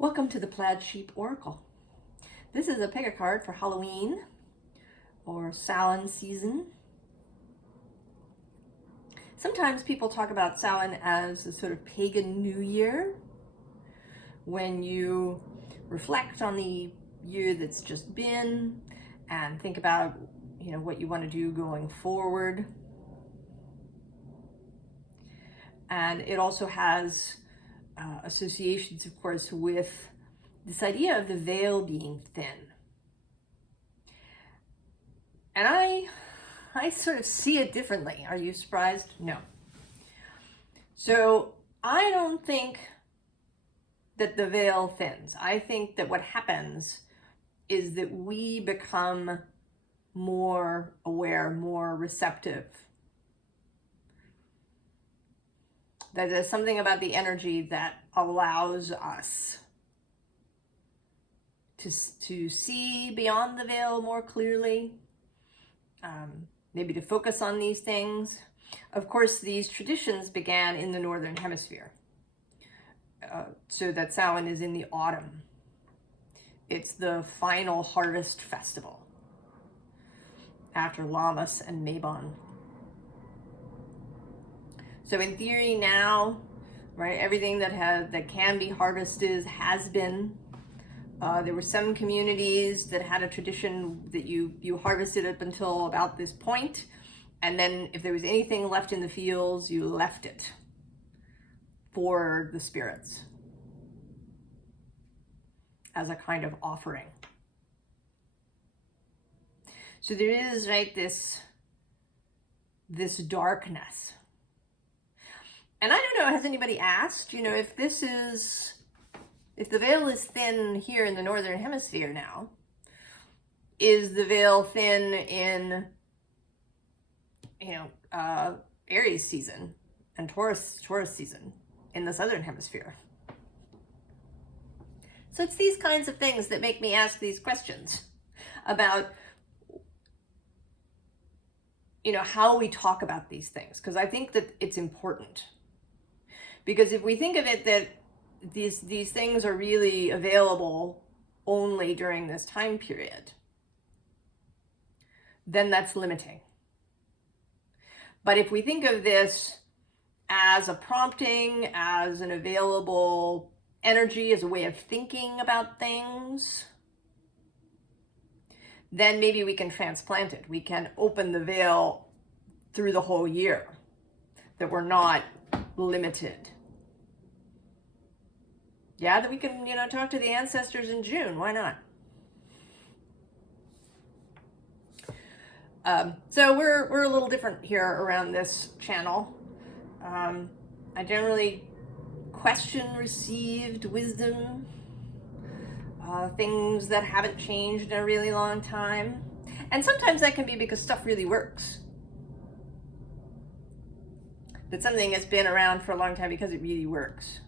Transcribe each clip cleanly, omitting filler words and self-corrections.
Welcome to the Plaid Sheep Oracle. This is a pick a card for Halloween or Samhain season. Sometimes people talk about Samhain as a sort of pagan new year, when you reflect on the year that's just been and think about, what you want to do going forward. And it also has associations, of course, with this idea of the veil being thin. And I sort of see it differently. Are you surprised? No. So I don't think that the veil thins. I think that what happens is that we become more aware, more receptive. That there's something about the energy that allows us to see beyond the veil more clearly, maybe to focus on these things. Of course, these traditions began in the Northern Hemisphere, so that Samhain is in the autumn. It's the final harvest festival after Lammas and Mabon. So in theory now, right, everything that can be harvested has been. There were some communities that had a tradition that you harvested up until about this point, and then if there was anything left in the fields, you left it for the spirits as a kind of offering. So there is, right, this darkness. And I don't know, has anybody asked, if the veil is thin here in the Northern Hemisphere now, is the veil thin in, Aries season and Taurus season in the Southern Hemisphere? So it's these kinds of things that make me ask these questions about, how we talk about these things, because I think that it's important. Because if we think of it that these things are really available only during this time period, then that's limiting. But if we think of this as a prompting, as an available energy, as a way of thinking about things, then maybe we can transplant it. We can open the veil through the whole year, that we're not limited. Yeah, that we can, talk to the ancestors in June. Why not? So we're a little different here around this channel. I generally question received wisdom, things that haven't changed in a really long time. And sometimes that can be because stuff really works. That something has been around for a long time because it really works.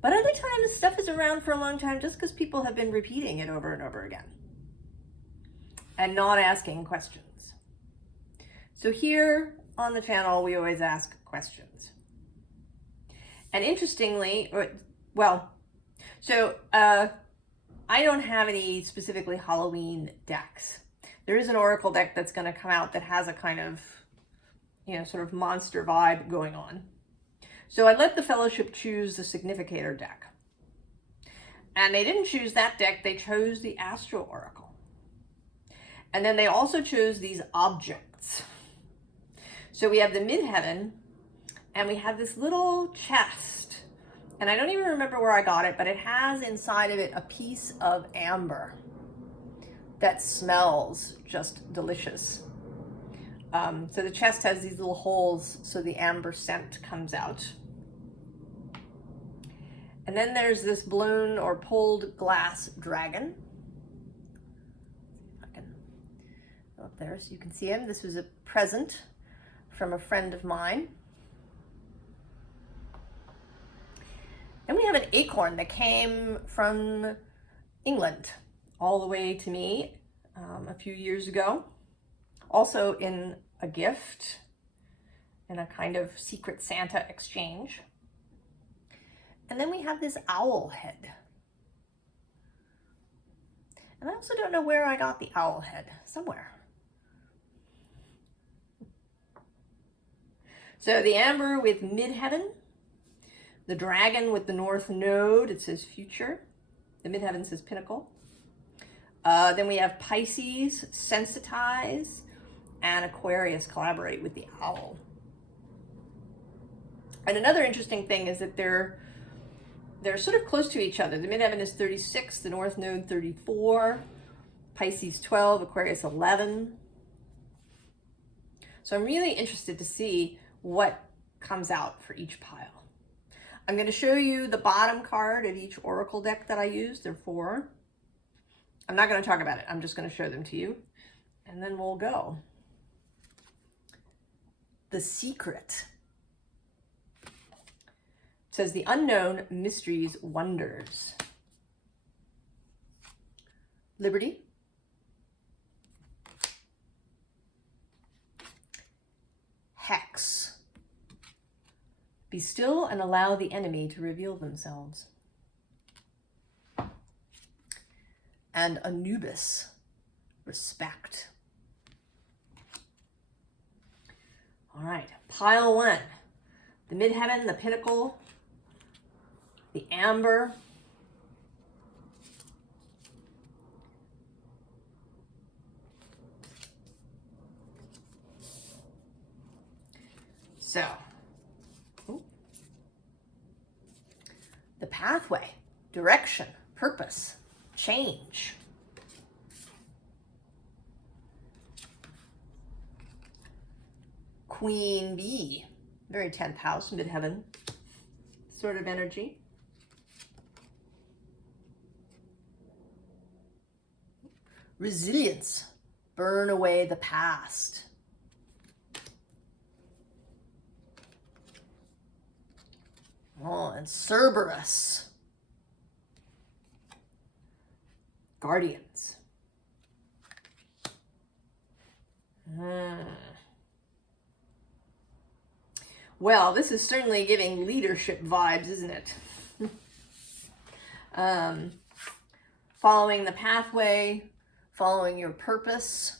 But other times, stuff is around for a long time just because people have been repeating it over and over again and not asking questions. So here on the channel, we always ask questions. And interestingly, I don't have any specifically Halloween decks. There is an Oracle deck that's going to come out that has a kind of, sort of monster vibe going on. So I let the Fellowship choose the Significator deck. And they didn't choose that deck, they chose the Astro Oracle. And then they also chose these objects. So we have the Midheaven, and we have this little chest. And I don't even remember where I got it, but it has inside of it a piece of amber that smells just delicious. So the chest has these little holes so the amber scent comes out. And then there's this blown or pulled glass dragon. If I can go up there so you can see him. This was a present from a friend of mine. Then we have an acorn that came from England all the way to me a few years ago. Also in a gift, in a kind of secret Santa exchange. And then we have this owl head. And I also don't know where I got the owl head. Somewhere. So the amber with midheaven. The dragon with the north node. It says future. The midheaven says pinnacle. Then we have Pisces, sensitize, and Aquarius, collaborate with the owl. And another interesting thing is that they're sort of close to each other. The midheaven is 36, the north node 34, Pisces 12, Aquarius 11. So I'm really interested to see what comes out for each pile. I'm going to show you the bottom card of each oracle deck that I use. There are 4. I'm not going to talk about it. I'm just going to show them to you. And then we'll go. The secret. It says the unknown, mysteries, wonders. Liberty. Hex. Be still and allow the enemy to reveal themselves. And Anubis, respect. All right, pile 1. The midheaven, the pinnacle, the amber, so the pathway, direction, purpose, change. Queen Bee, very 10th house, midheaven sort of energy. Resilience, burn away the past. Oh, and Cerberus, guardians. Well, this is certainly giving leadership vibes, isn't it? Following the pathway, following your purpose,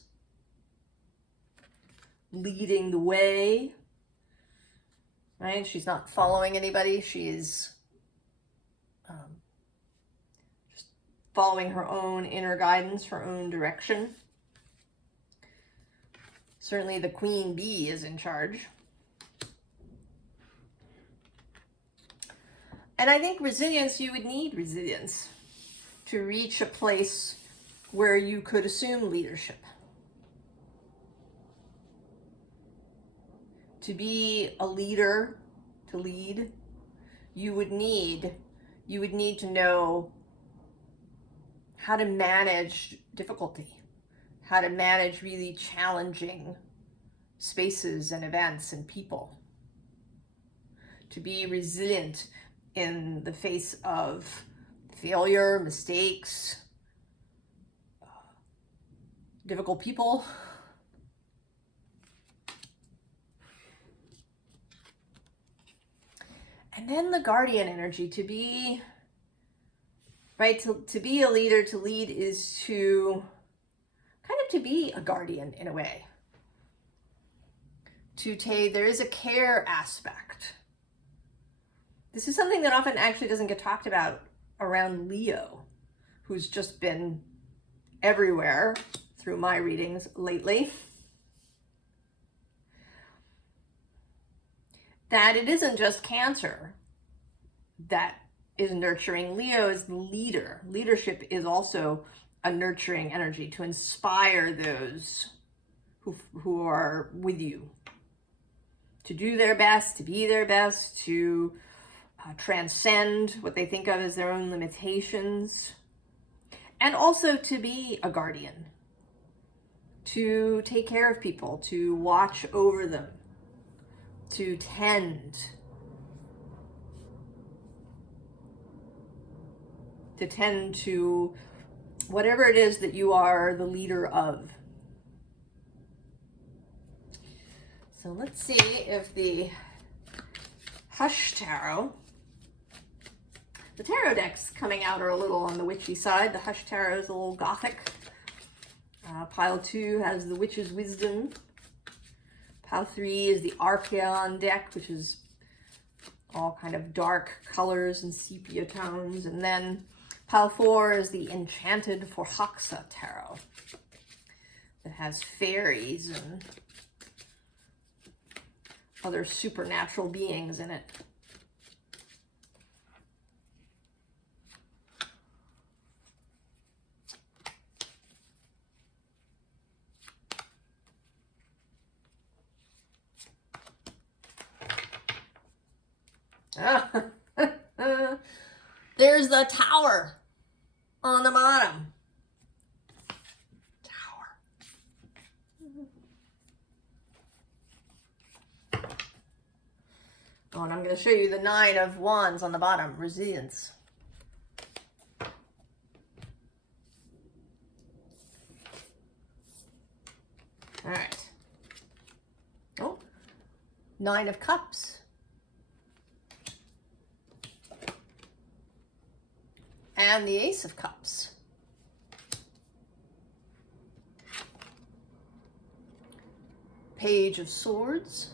leading the way, right? She's not following anybody. She is just following her own inner guidance, her own direction. Certainly the Queen Bee is in charge. And I think resilience, you would need resilience to reach a place where you could assume leadership. To be a leader, to lead, you would need to know how to manage difficulty, how to manage really challenging spaces and events and people. To be resilient in the face of failure, mistakes, difficult people. And then the guardian energy, to be, right, to be a leader, to lead is to kind of to be a guardian in a way. There is a care aspect. This is something that often actually doesn't get talked about around Leo, who's just been everywhere through my readings lately. That it isn't just Cancer that is nurturing. Leo is the leader. Leadership is also a nurturing energy to inspire those who are with you to do their best, to be their best, to transcend what they think of as their own limitations, and also to be a guardian, to take care of people, to watch over them, to tend to whatever it is that you are the leader of. So let's see if the Hush Tarot The tarot decks coming out are a little on the witchy side. The Hush Tarot is a little gothic. Pile 2 has the Witch's Wisdom. Pile 3 is the Archeon deck, which is all kind of dark colors and sepia tones. And then pile 4 is the Enchanted Förhäxa Tarot. It has fairies and other supernatural beings in it. There's the Tower on the bottom. Tower. Oh, and I'm going to show you the 9 of Wands on the bottom. Resilience. All right. Oh, 9 of Cups. And the Ace of Cups. Page of Swords.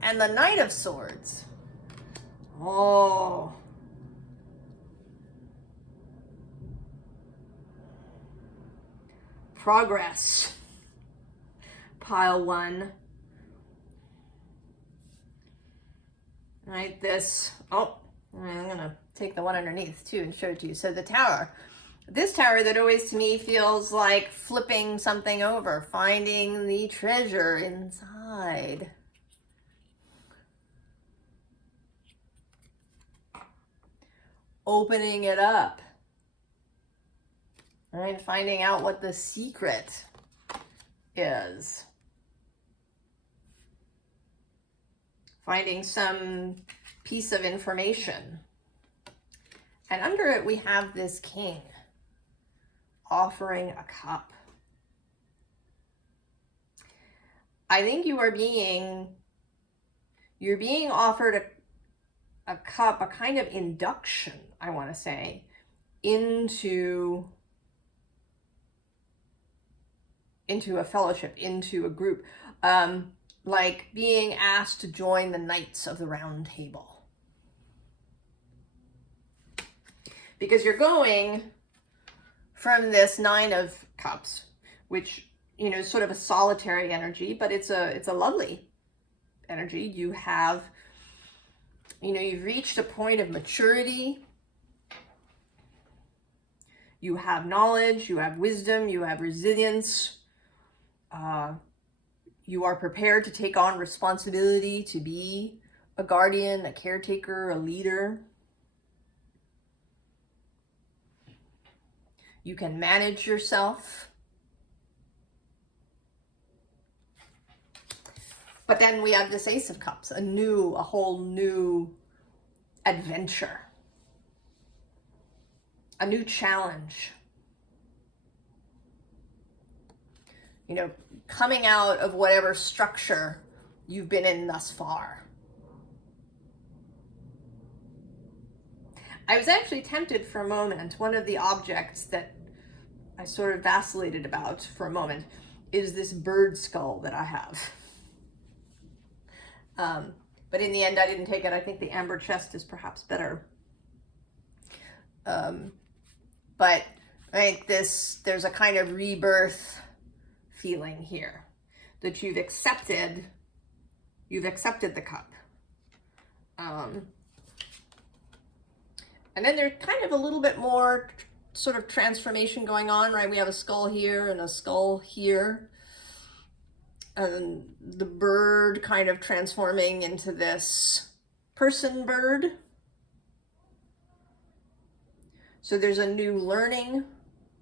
And the Knight of Swords. Oh. Progress. Pile 1. Right, this, oh, I'm gonna take the one underneath too and show it to you. So the Tower, this tower that always to me feels like flipping something over, finding the treasure inside. Opening it up, right, finding out what the secret is. Finding some piece of information. And under it, we have this King offering a cup. I think you're being offered a cup, a kind of induction, I want to say, into a fellowship, into a group. Like being asked to join the Knights of the Round Table. Because you're going from this 9 of Cups, which, you know, is sort of a solitary energy, but it's a lovely energy. You have, you know, you've reached a point of maturity. You have knowledge, you have wisdom, you have resilience. You are prepared to take on responsibility, to be a guardian, a caretaker, a leader. You can manage yourself. But then we have this Ace of Cups, a whole new adventure, a new challenge. You know, coming out of whatever structure you've been in thus far. I was actually tempted for a moment. One of the objects that I sort of vacillated about for a moment is this bird skull that I have. But in the end, I didn't take it. I think the amber chest is perhaps better. But right, there's a kind of rebirth feeling here, that you've accepted the cup. And then there's kind of a little bit more sort of transformation going on, right? We have a skull here and a skull here. And the bird kind of transforming into this person bird. So there's a new learning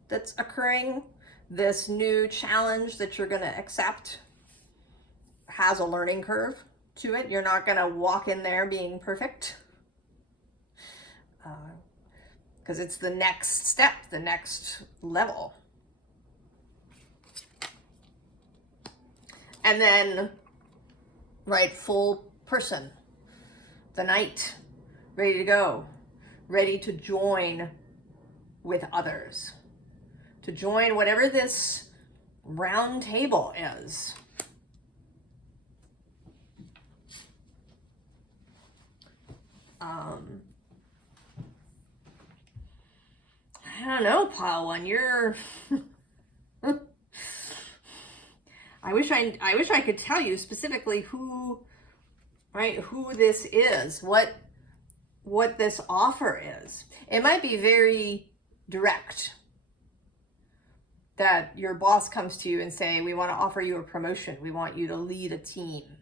that's occurring. This new challenge that you're going to accept has a learning curve to it. You're not going to walk in there being perfect. Because it's the next step, the next level. And then, right, full person. the knight, ready to go, ready to join with others, to join whatever this round table is. I don't know, pile one, you're I wish I could tell you specifically who this is, what this offer is. It might be very direct, that your boss comes to you and say, we want to offer you a promotion, we want you to lead a team,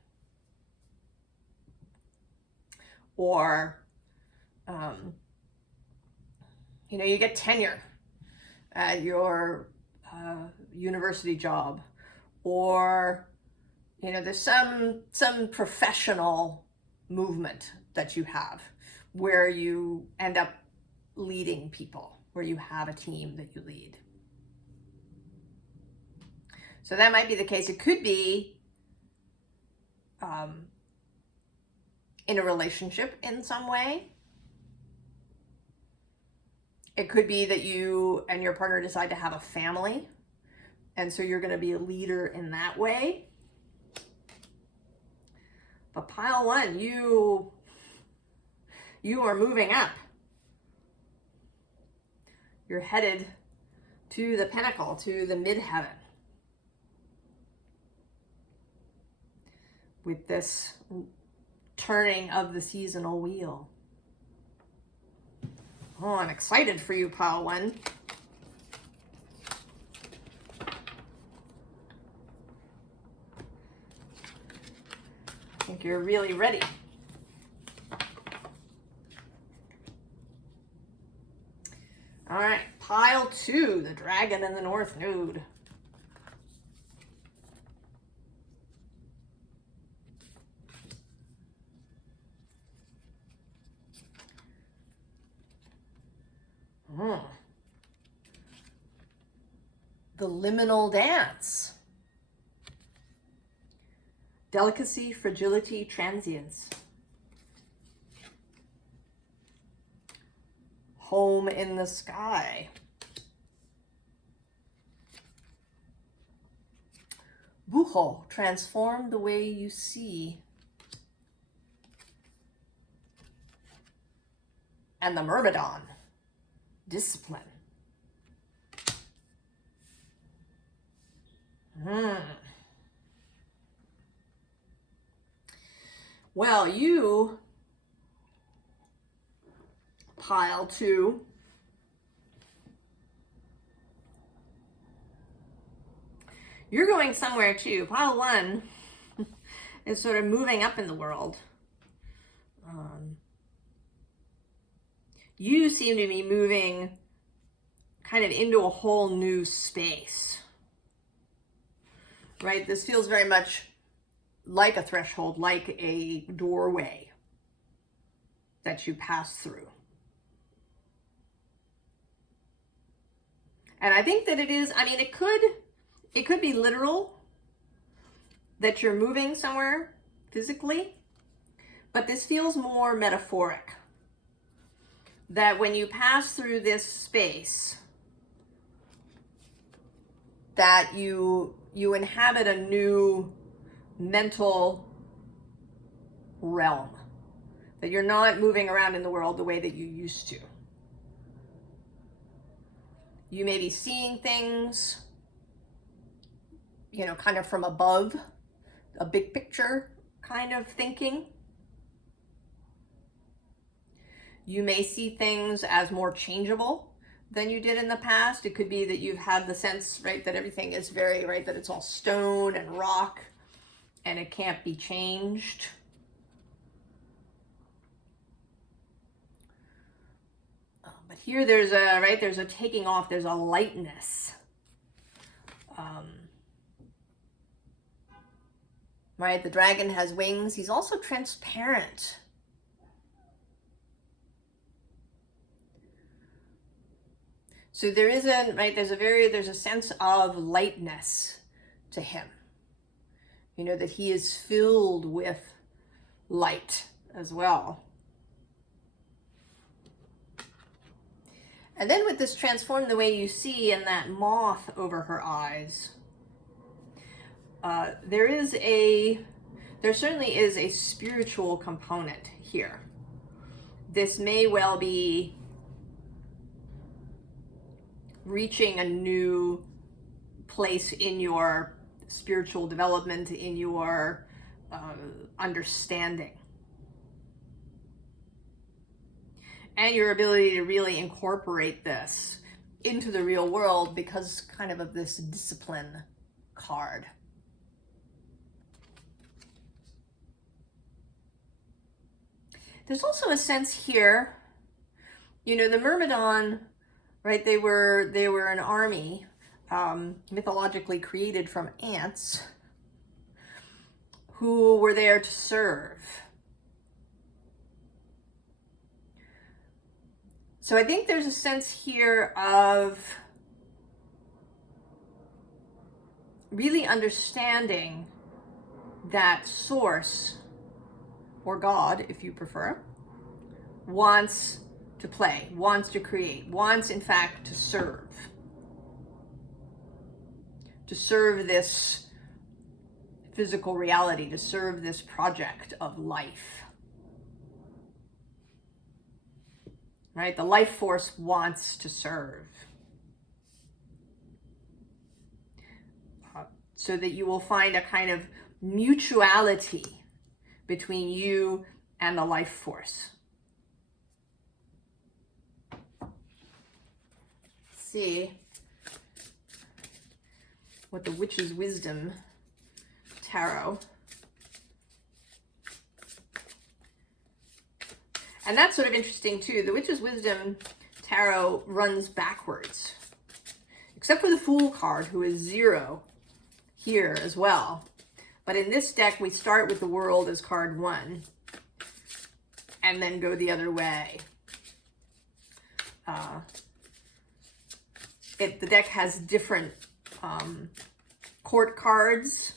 or you know, you get tenure at your university job, or you know, there's some professional movement that you have where you end up leading people, where you have a team that you lead. So that might be the case. It could be in a relationship in some way. It could be that you and your partner decide to have a family, and so you're going to be a leader in that way. But pile one, you are moving up. You're headed to the pinnacle, to the midheaven, with this turning of the seasonal wheel. Oh, I'm excited for you, pile one. I think you're really ready. All right, pile two, the dragon in the North Node. The liminal dance. Delicacy, fragility, transience. Home in the sky. Bujo, transform the way you see. And the Myrmidon, discipline. Well, you, pile two, you're going somewhere too. Pile one is sort of moving up in the world. You seem to be moving kind of into a whole new space, right? This feels very much like a threshold, like a doorway that you pass through. And I think that it is, I mean, it could be literal, that you're moving somewhere physically, but this feels more metaphoric. That when you pass through this space, that you inhabit a new mental realm, that you're not moving around in the world the way that you used to. You may be seeing things, you know, kind of from above, a big picture kind of thinking. You may see things as more changeable than you did in the past. It could be that you've had the sense, right, that everything is very, right, that it's all stone and rock and it can't be changed. But here there's a, right, there's a taking off, there's a lightness. Right, the dragon has wings. He's also transparent. So there isn't, right, there's a sense of lightness to him. You know, that he is filled with light, as well. And then with this transform the way you see and that moth over her eyes, there certainly is a spiritual component here. This may well be reaching a new place in your spiritual development, in your understanding, and your ability to really incorporate this into the real world because kind of this discipline card. There's also a sense here, you know, the Myrmidon, right? They were an army, mythologically created from ants, who were there to serve. So I think there's a sense here of really understanding that source, or God, if you prefer, wants to play, wants to create, wants, in fact, to serve this physical reality, to serve this project of life. Right? The life force wants to serve. So that you will find a kind of mutuality between you and the life force. Let's see what the Witch's Wisdom Tarot. And that's sort of interesting too. The Witch's Wisdom Tarot runs backwards, except for the Fool card, who is 0 here as well. But in this deck, we start with the World as card 1 and then go the other way. The deck has different court cards.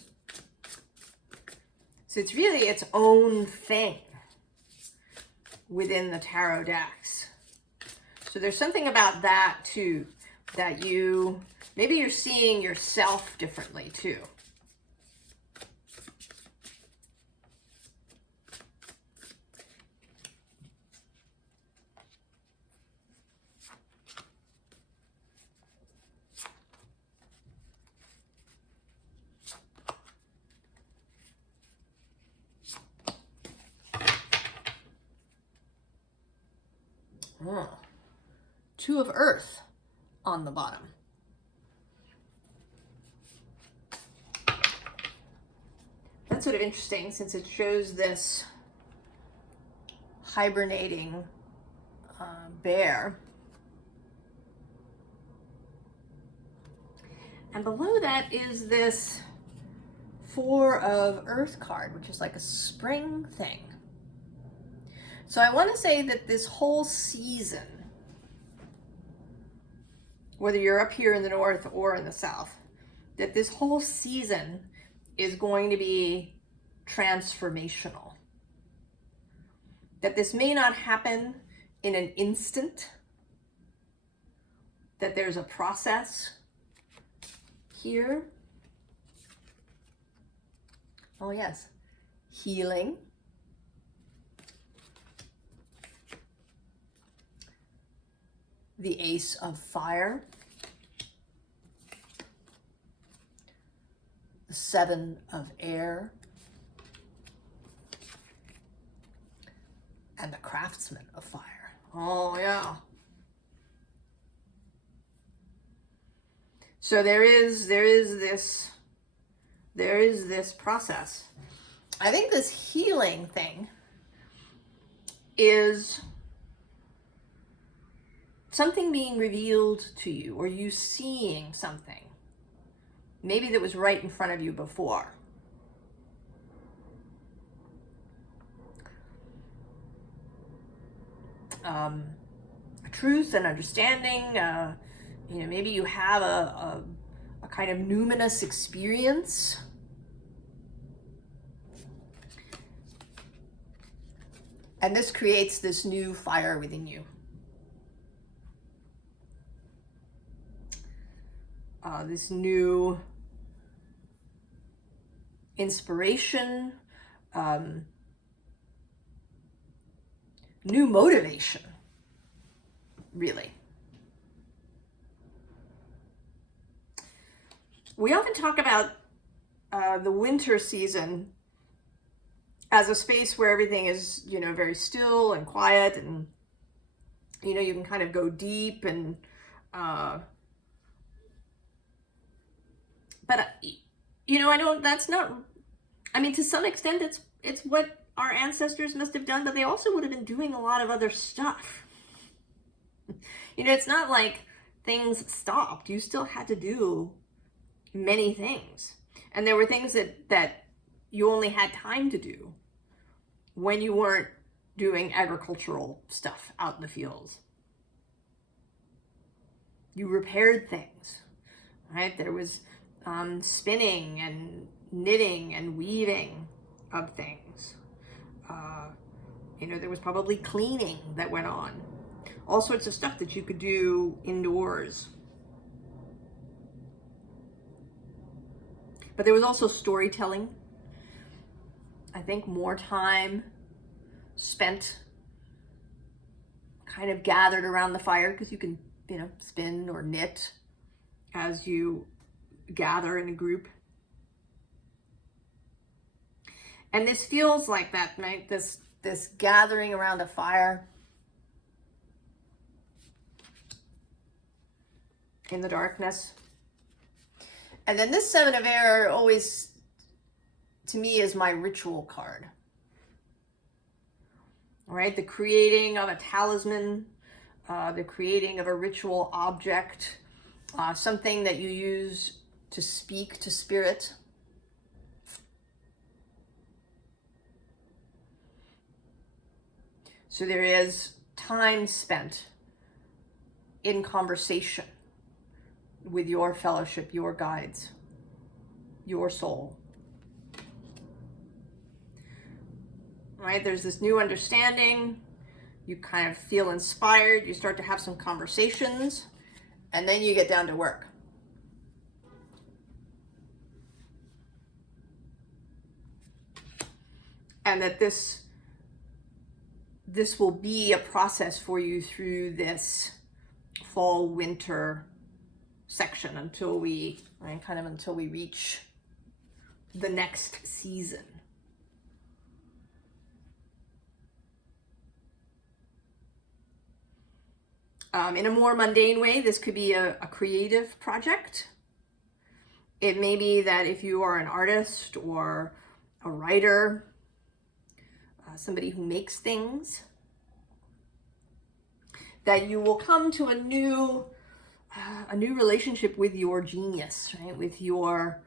So it's really its own thing within the tarot decks. So there's something about that too, that maybe you're seeing yourself differently too. Oh. 2 of Earth on the bottom. That's sort of interesting since it shows this hibernating bear. And below that is this 4 of Earth card, which is like a spring thing. So I want to say that this whole season, whether you're up here in the north or in the south, that this whole season is going to be transformational. That this may not happen in an instant, that there's a process here. Oh yes, healing. The Ace of Fire, the 7 of Air, and the Craftsman of Fire. Oh yeah. So there is this process. I think this healing thing is something being revealed to you, or you seeing something, maybe that was right in front of you before. Truth and understanding, maybe you have a kind of numinous experience. And this creates this new fire within you. This new inspiration, new motivation, really. We often talk about the winter season as a space where everything is, you know, very still and quiet, and, you know, you can kind of go deep and, but, you know, I don't, that's not, I mean, to some extent, it's what our ancestors must have done, but they also would have been doing a lot of other stuff. You know, it's not like things stopped. You still had to do many things. And there were things that you only had time to do when you weren't doing agricultural stuff out in the fields. You repaired things, right? There was spinning and knitting and weaving of things. You know, there was probably cleaning that went on. All sorts of stuff that you could do indoors. But there was also storytelling. I think more time spent kind of gathered around the fire, because you can, you know, spin or knit as you gather in a group. And this feels like that, right? This gathering around a fire in the darkness. And then this Seven of Air always, to me, is my ritual card. All right, the creating of a talisman, the creating of a ritual object, something that you use to speak to spirit. So there is time spent in conversation with your fellowship, your guides, your soul. Right? There's this new understanding. You kind of feel inspired. You start to have some conversations, and then you get down to work. And that this will be a process for you through this fall winter section until we, right, kind of until we reach the next season. In a more mundane way, this could be a creative project. It may be that if you are an artist or a writer, somebody who makes things, that you will come to a new relationship with your genius, right? With your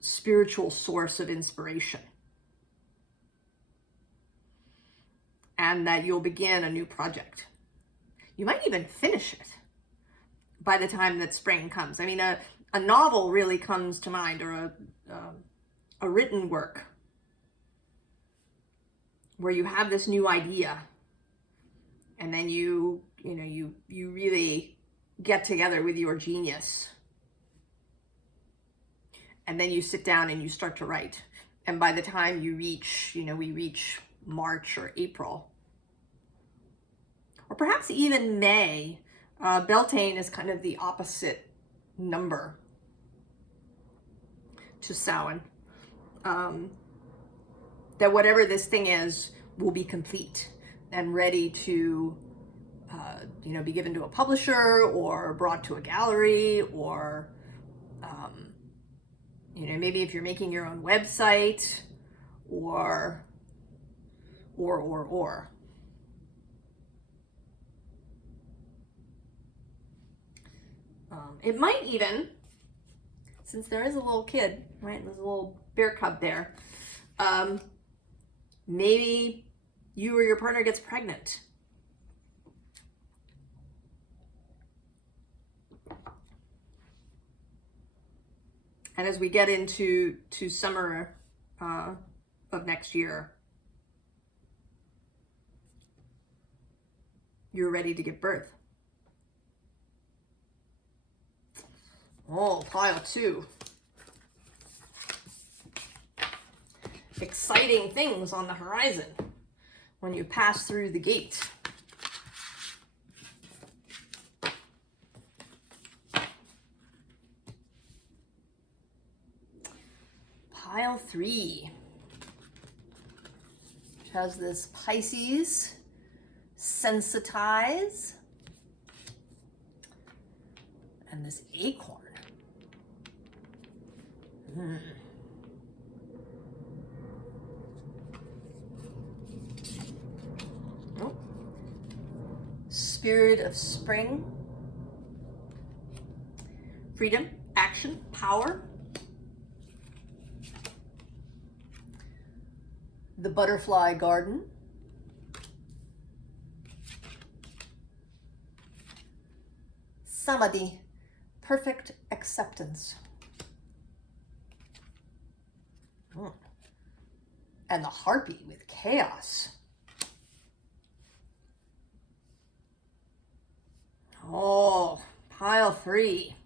spiritual source of inspiration. And that you'll begin a new project. You might even finish it by the time that spring comes. I mean, a novel really comes to mind, or a written work where you have this new idea, and then you really get together with your genius, and then you sit down and you start to write. And by the time you reach, we reach March or April, or perhaps even May, Beltane is kind of the opposite number to Samhain. That whatever this thing is will be complete and ready to, be given to a publisher or brought to a gallery, or, maybe if you're making your own website, or. It might even, since there is a little kid, right? There's a little bear cub there. Maybe you or your partner gets pregnant. And as we get into summer of next year, you're ready to give birth. Oh, pile 2. Exciting things on the horizon when you pass through the gate. Pile 3, which has this Pisces, sensitize, and this acorn. Oh. Spirit of spring, freedom, action, power. The butterfly garden. Samadhi, perfect acceptance. And the harpy with chaos. Oh, pile 3.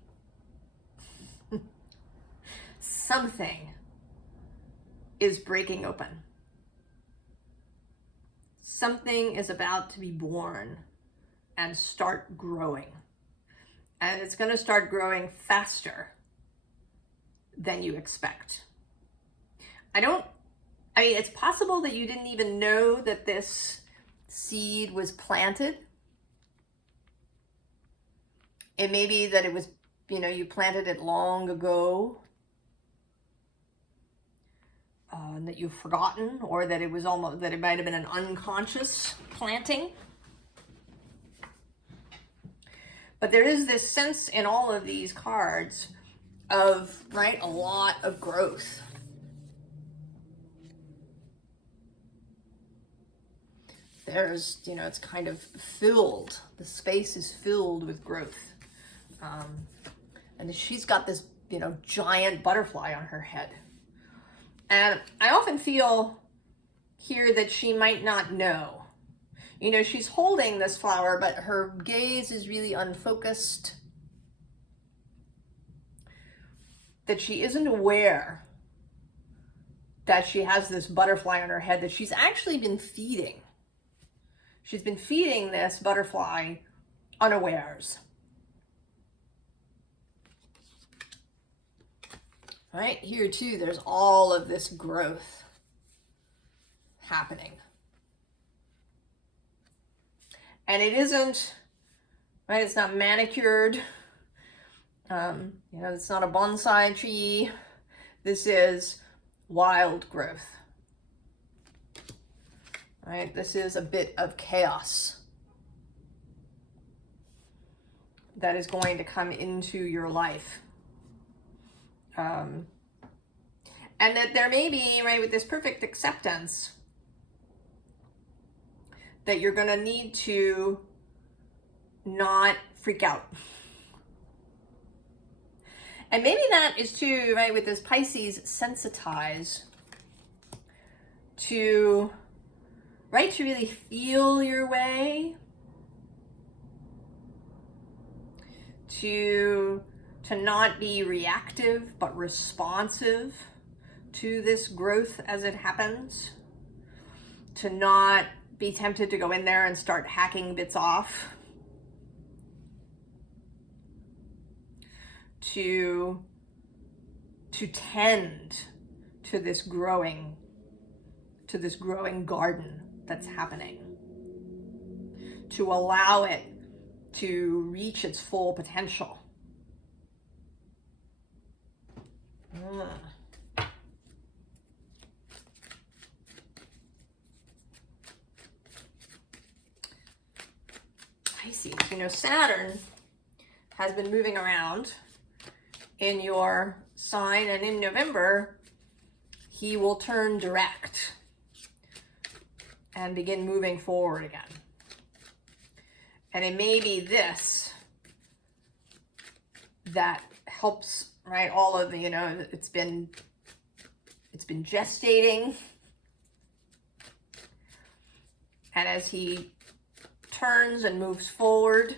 Something is breaking open. Something is about to be born and start growing. And it's going to start growing faster than you expect. I mean, it's possible that you didn't even know that this seed was planted. It may be that it was, you planted it long ago, and that you've forgotten, or that it was that it might have been an unconscious planting. But there is this sense in all of these cards of, right, a lot of growth. There's, it's kind of filled. The space is filled with growth. And she's got this, giant butterfly on her head. And I often feel here that she might not know. She's holding this flower, but her gaze is really unfocused. That she isn't aware that she has this butterfly on her head that she's actually been feeding. She's been feeding this butterfly unawares. Right here too, there's all of this growth happening. And it isn't, right, it's not manicured. It's not a bonsai tree. This is wild growth. Right, this is a bit of chaos that is going to come into your life. And that there may be, right, with this perfect acceptance, that you're going to need to not freak out. And maybe that is too, right, with this Pisces sensitize, to, right, to really feel your way, to not be reactive, but responsive to this growth as it happens, to not be tempted to go in there and start hacking bits off, to tend to this growing garden that's happening, to allow it to reach its full potential. Pisces, Saturn has been moving around in your sign, and in November, he will turn direct and begin moving forward again. And it may be this that helps, right, all of the, it's been gestating. And as he turns and moves forward,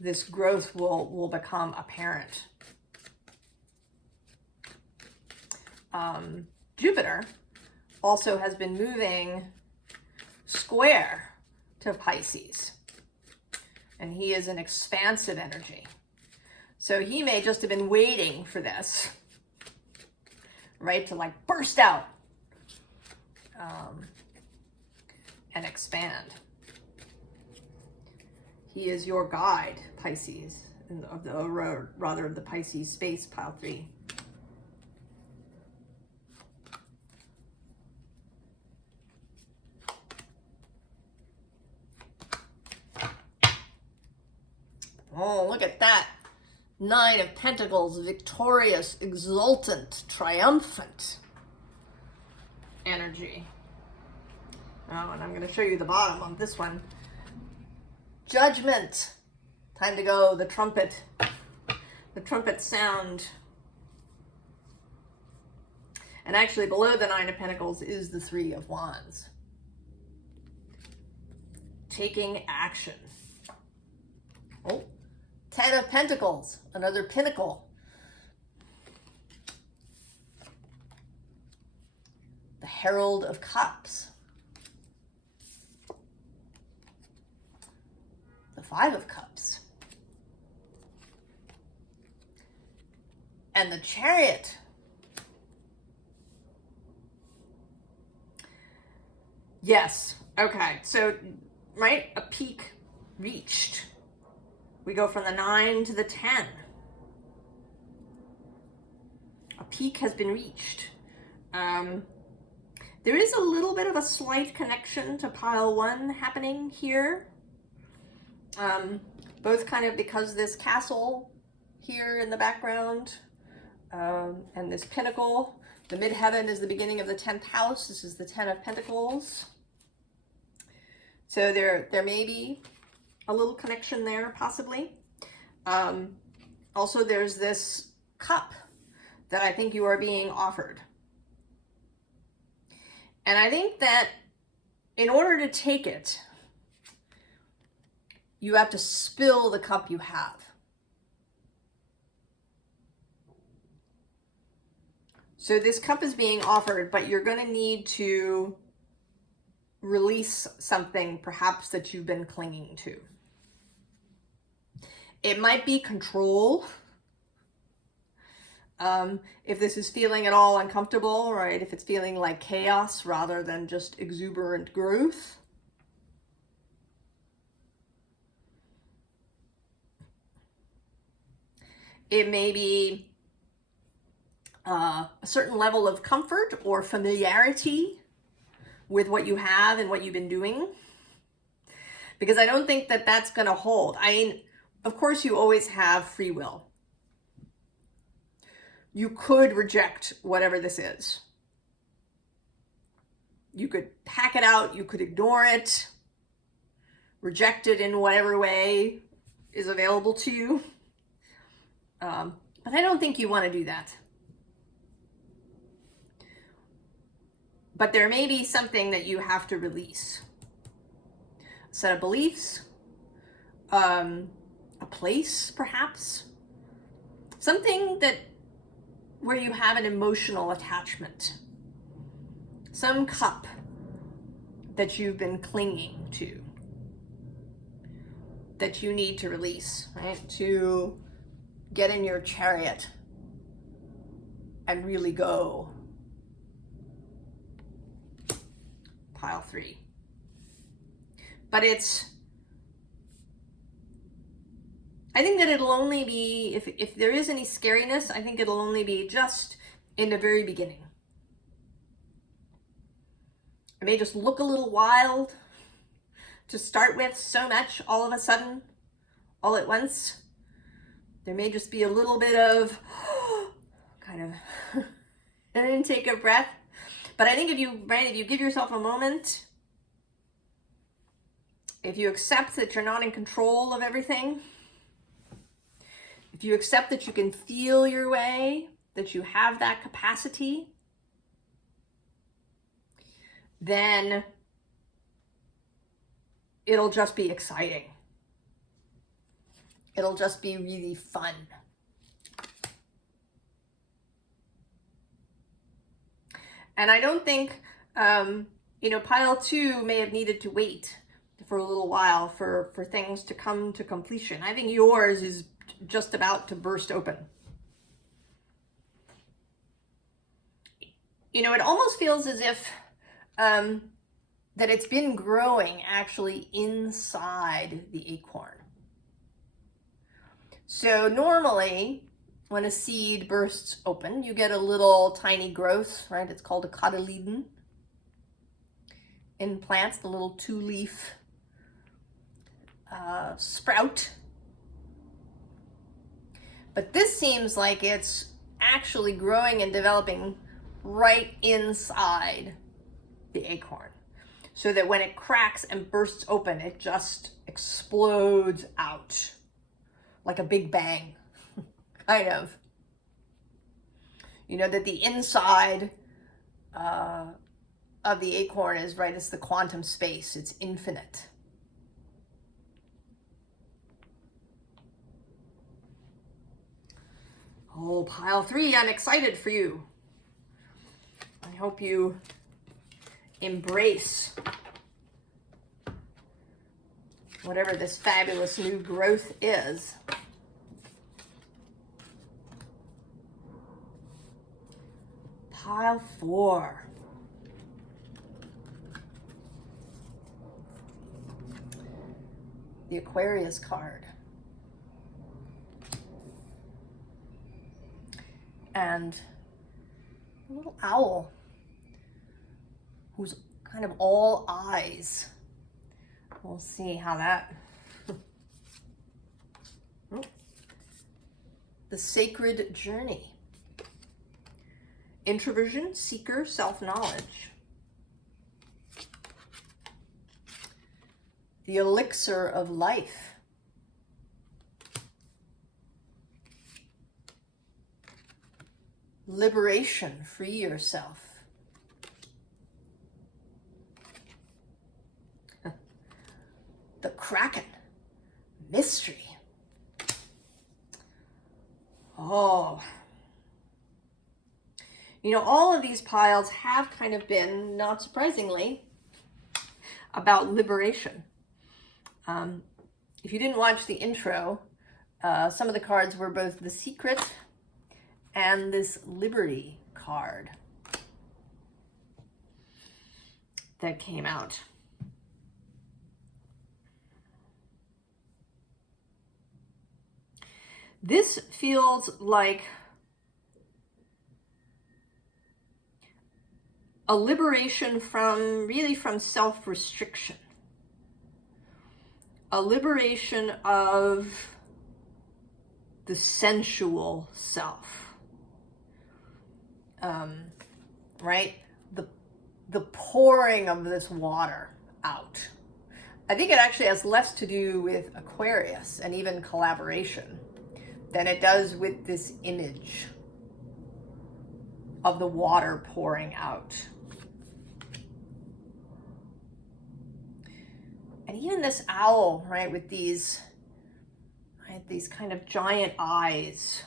this growth will become apparent. Jupiter also has been moving square to Pisces, and he is an expansive energy. So he may just have been waiting for this, right, to like burst out and expand. He is your guide, Pisces, of the Pisces space, pile 3. Oh, look at that. 9 of Pentacles, victorious, exultant, triumphant energy. Oh, and I'm going to show you the bottom on this one. Judgment. Time to go. The trumpet sound. And actually below the 9 of Pentacles is the 3 of Wands. Taking action. Oh, 10 of Pentacles, another pinnacle. The Herald of Cups. The 5 of Cups. And the Chariot. Yes, okay, so, right, a peak reached. We go from the 9 to the 10. A peak has been reached. There is a little bit of a slight connection to pile 1 happening here. Both kind of because this castle here in the background and this pinnacle. The midheaven is the beginning of the 10th house. This is the 10 of Pentacles. So there may be a little connection there, possibly. Also, there's this cup that I think you are being offered. And I think that in order to take it, you have to spill the cup you have. So this cup is being offered, but you're going to need to release something perhaps that you've been clinging to. It might be control. If this is feeling at all uncomfortable, right? If it's feeling like chaos rather than just exuberant growth. It may be a certain level of comfort or familiarity with what you have and what you've been doing. Because I don't think that that's going to hold. I mean, of course, you always have free will. You could reject whatever this is. You could hack it out. You could ignore it. Reject it in whatever way is available to you. But I don't think you want to do that. But there may be something that you have to release. A set of beliefs, a place perhaps, something that where you have an emotional attachment, some cup that you've been clinging to, that you need to release, right? To get in your chariot and really go. Pile 3. But I think that it'll only be, if there is any scariness, I think it'll only be just in the very beginning. It may just look a little wild to start with, so much all of a sudden, all at once. There may just be a little bit of kind of an intake of breath. But I think if you give yourself a moment, if you accept that you're not in control of everything, if you accept that you can feel your way, that you have that capacity, then it'll just be exciting. It'll just be really fun. And I don't think, you know, pile 2 may have needed to wait for a little while for things to come to completion. I think yours is just about to burst open. You know, it almost feels as if that it's been growing actually inside the acorn. So normally when a seed bursts open, you get a little tiny growth, right? It's called a cotyledon in plants, the little 2-leaf sprout. But this seems like it's actually growing and developing right inside the acorn, so that when it cracks and bursts open, it just explodes out like a big bang, kind of. You know, that the inside of the acorn is, right, it's the quantum space, it's infinite. Oh, pile 3, I'm excited for you. I hope you embrace whatever this fabulous new growth is. Pile 4. The Aquarius card. And a little owl who's kind of all eyes. We'll see how that... The Sacred Journey. Introversion, seeker, self-knowledge. The Elixir of Life. Liberation, free yourself. The Kraken, mystery. Oh. You know, all of these piles have kind of been, not surprisingly, about liberation. If you didn't watch the intro, some of the cards were both the Secret and this Liberty card that came out. This feels like a liberation from, really from self-restriction. A liberation of the sensual self. Right? The pouring of this water out. I think it actually has less to do with Aquarius and even collaboration than it does with this image of the water pouring out. And even this owl, right, with these kind of giant eyes,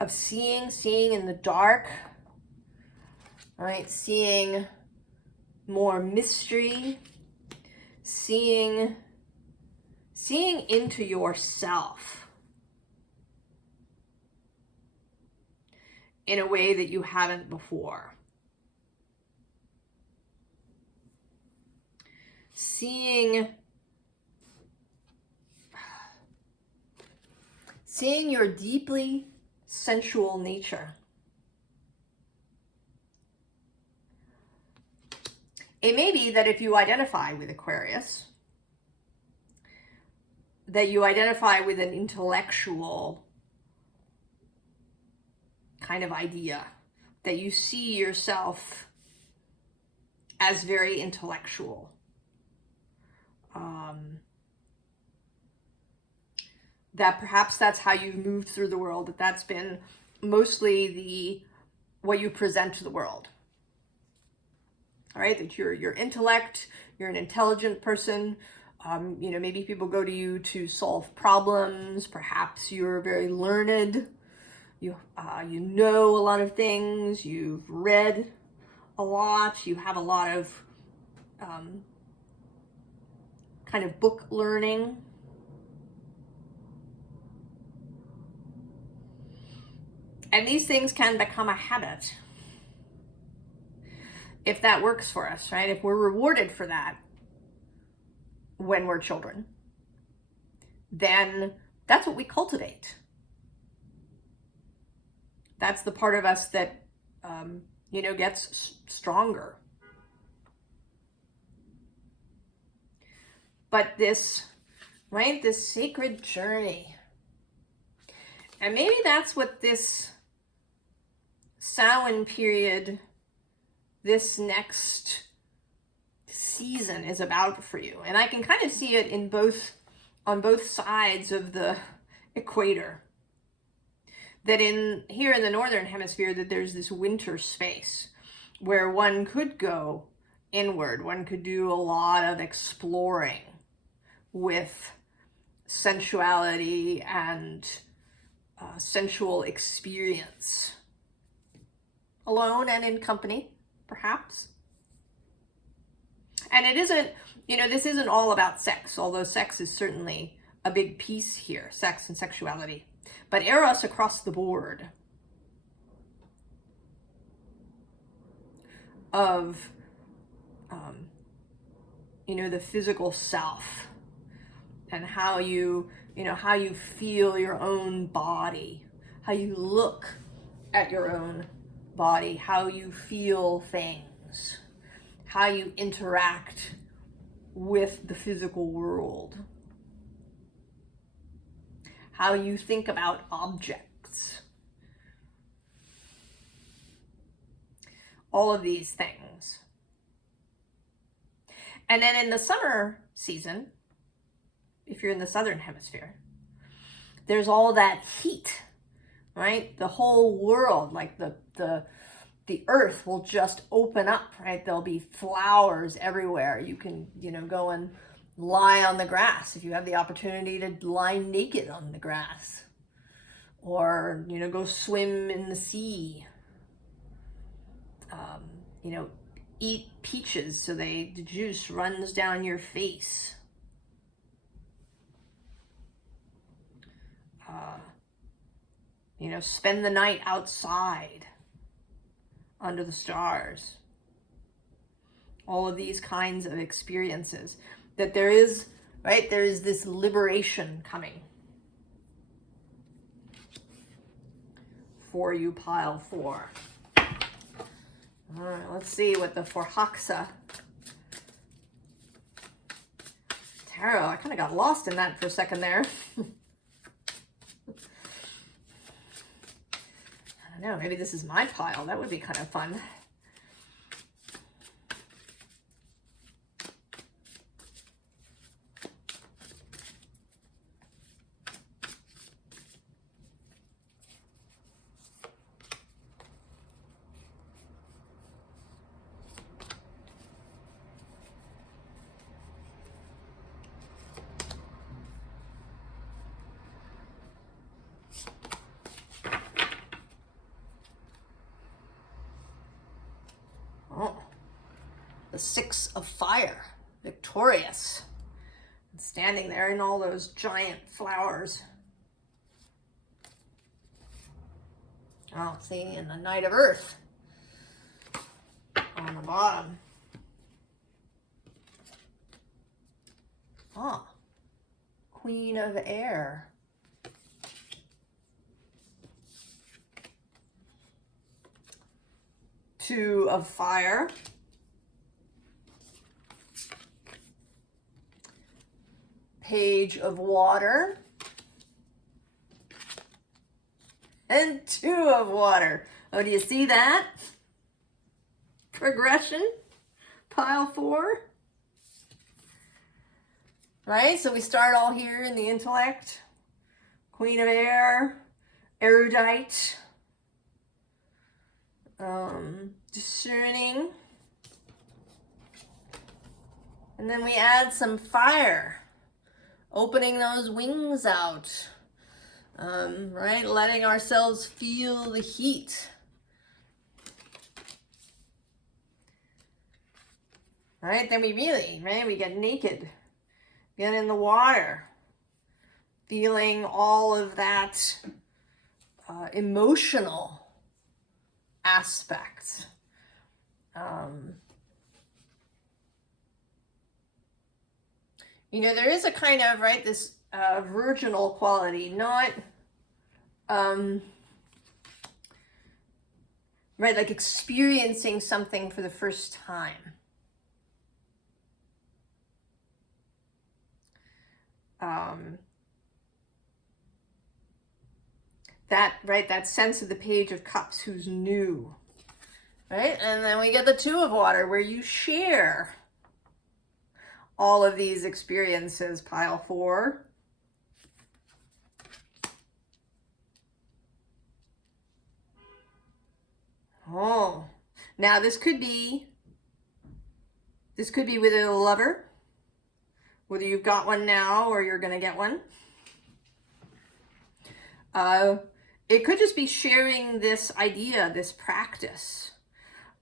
of seeing in the dark, right? Seeing more mystery, seeing into yourself in a way that you haven't before. Seeing your deeply sensual nature. It may be that if you identify with Aquarius, that you identify with an intellectual kind of idea, that you see yourself as very intellectual. That perhaps that's how you've moved through the world, that's been mostly what you present to the world. All right, that you're your intellect, you're an intelligent person. You know, maybe people go to you to solve problems. Perhaps you're very learned. You know a lot of things. You've read a lot. You have a lot of kind of book learning. And these things can become a habit if that works for us, right? If we're rewarded for that when we're children, then that's what we cultivate. That's the part of us that, you know, gets stronger. But this, right, this sacred journey, and maybe that's what this Samhain period, this next season is about for you. And I can kind of see it in on both sides of the equator. That here in the northern hemisphere, that there's this winter space where one could go inward, one could do a lot of exploring with sensuality and sensual experience, alone and in company, perhaps. And it isn't, you know, this isn't all about sex, although sex is certainly a big piece here, sex and sexuality. But eros across the board of, you know, the physical self and how you feel your own body, how you look at your own body, how you feel things, how you interact with the physical world, how you think about objects. All of these things. And then in the summer season, if you're in the southern hemisphere, there's all that heat, right? The whole world, like the earth will just open up, right? There'll be flowers everywhere. You can, you know, go and lie on the grass if you have the opportunity to lie naked on the grass, or, you know, go swim in the sea. You know, eat peaches so the juice runs down your face. You know, spend the night outside under the stars. All of these kinds of experiences. That there is, right, there is this liberation coming for you, pile 4. All right, let's see what the Förhäxa Tarot. I kind of got lost in that for a second there. I don't know, maybe this is my pile. That would be kind of fun. The 6 of Fire, victorious, and standing there in all those giant flowers. Oh, see, and the Knight of Earth on the bottom. Ah, Queen of Air. Two of Fire. Page of Water, and 2 of Water. Oh, do you see that? Progression, pile 4. Right, so we start all here in the intellect. Queen of Air, erudite, discerning. And then we add some fire, opening those wings out, right? Letting ourselves feel the heat. Right? Then we really, right? We get naked, get in the water, feeling all of that emotional aspect. You know, there is a kind of, right, this virginal quality, not, right, like experiencing something for the first time. That, right, that sense of the Page of Cups, who's new, right? And then we get the Two of Water, where you share all of these experiences, pile 4. Oh, now this could be with a lover, whether you've got one now or you're going to get one. It could just be sharing this idea, this practice.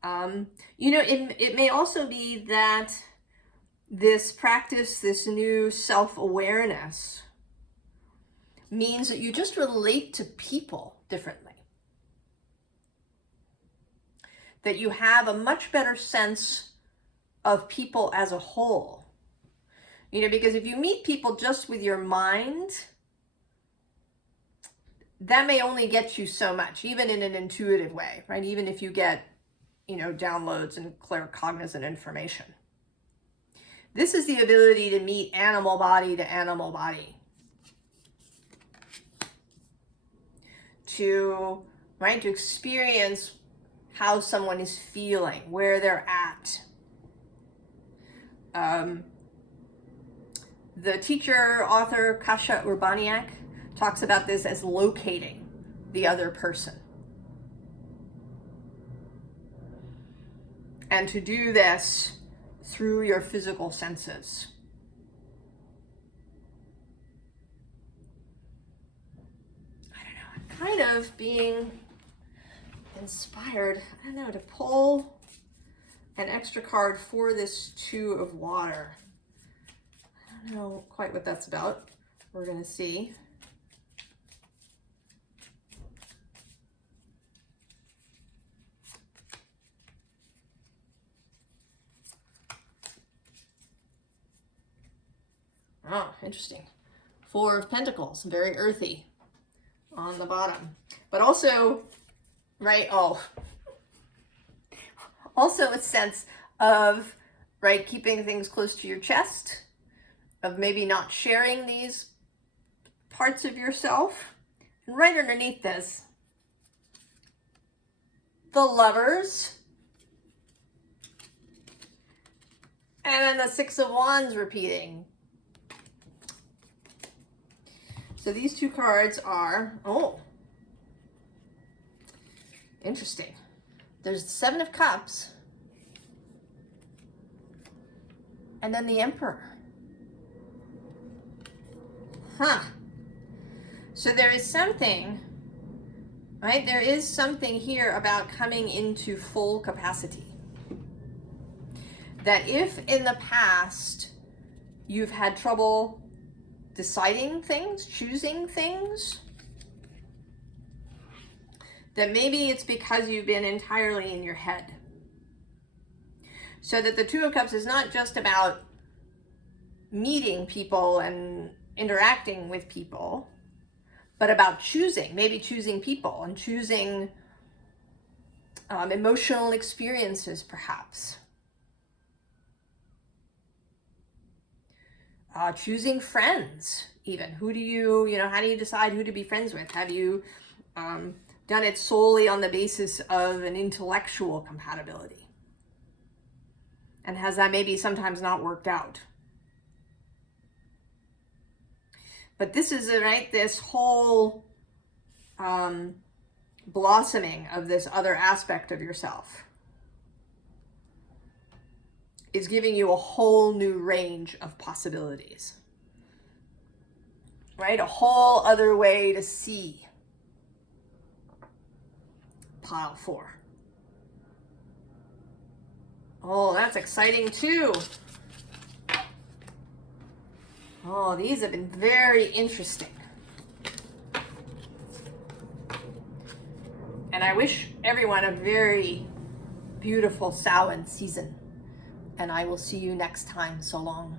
You know, it may also be that this practice, this new self-awareness, means that you just relate to people differently. That you have a much better sense of people as a whole. You know, because if you meet people just with your mind, that may only get you so much, even in an intuitive way, right? Even if you get, you know, downloads and claircognizant information. This is the ability to meet animal body to animal body. To, right, to experience how someone is feeling, where they're at. The teacher, author Kasia Urbaniak talks about this as locating the other person. And to do this through your physical senses. I don't know, I'm kind of being inspired, I don't know, to pull an extra card for this Two of Water. I don't know quite what that's about. We're going to see. Oh, interesting. 4 of Pentacles, very earthy on the bottom. But also, right, oh, also a sense of, right, keeping things close to your chest, of maybe not sharing these parts of yourself. And right underneath this, the Lovers. And then the 6 of Wands repeating. So these 2 cards are, oh, interesting. There's the 7 of Cups. And then the Emperor. Huh. So there is something, right? There is something here about coming into full capacity. That if in the past you've had trouble deciding things, choosing things, that maybe it's because you've been entirely in your head. So that the 2 of Cups is not just about meeting people and interacting with people, but about choosing, maybe choosing people and choosing emotional experiences, perhaps. Choosing friends, even. Who do you know, how do you decide who to be friends with? Have you done it solely on the basis of an intellectual compatibility? And has that maybe sometimes not worked out? But this is, right, this whole blossoming of this other aspect of yourself is giving you a whole new range of possibilities, right? A whole other way to see. Pile 4. Oh, that's exciting too. Oh, these have been very interesting. And I wish everyone a very beautiful Samhain season. And I will see you next time. So long.